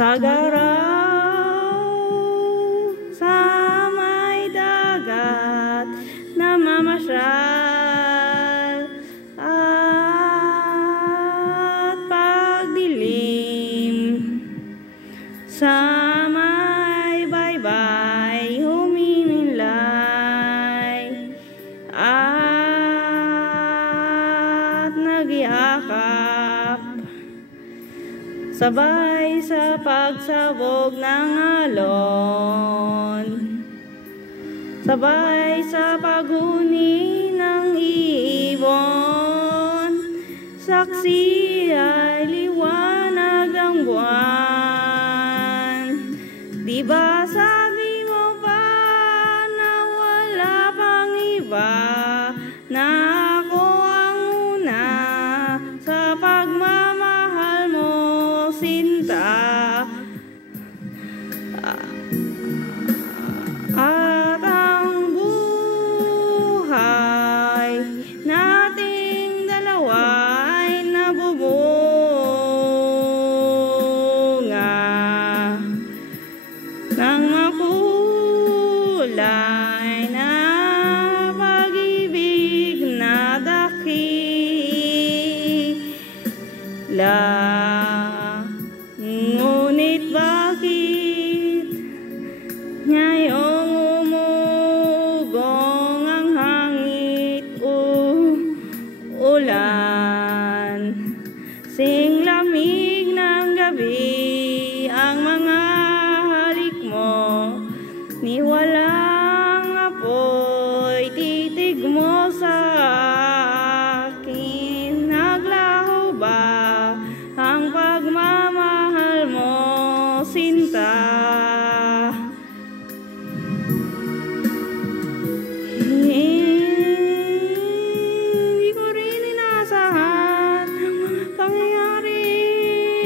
Tagaraw sa may dagat namamasyal at pagdilim sa may baybay huminilay at nagyakap sabay sa pagsabog ng alon, sabay sa paghuni ng ibon, saksi ay liwanag ang buwan. Di ba sabi mo pa na wala pang iba, na ako ang una sa pagmamahal mo, sinta? At ang buhay nating dalawa ay nabubunga ng makulay na pag-ibig na dakila. Ngunit bakit ngayong umugong ang hangit ulan, sing lamig ng gabi ang mga halik mo, ni walang apoy titig mo sa akin. Naglaho ba ang pagmamahal mo, sinta? Hindi ko rin inasahan ang mga pangyayari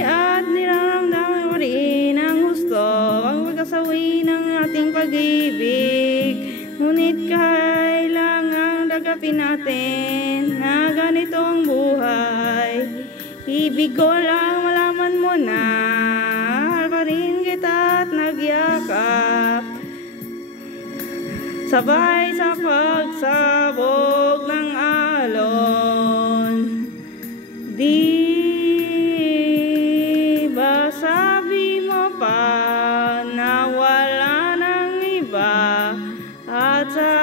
at niraramdaman ko rin ang gusto ang pagkasawi ng ating pag-ibig. Ngunit kailangang dagapin natin na ganito ang buhay. Ibig ko lang malaman mo na mahal pa rin kita at nagyakap sabay sa pagsabog ng alon. Di ba sabi mo pa na wala nang iba, at sa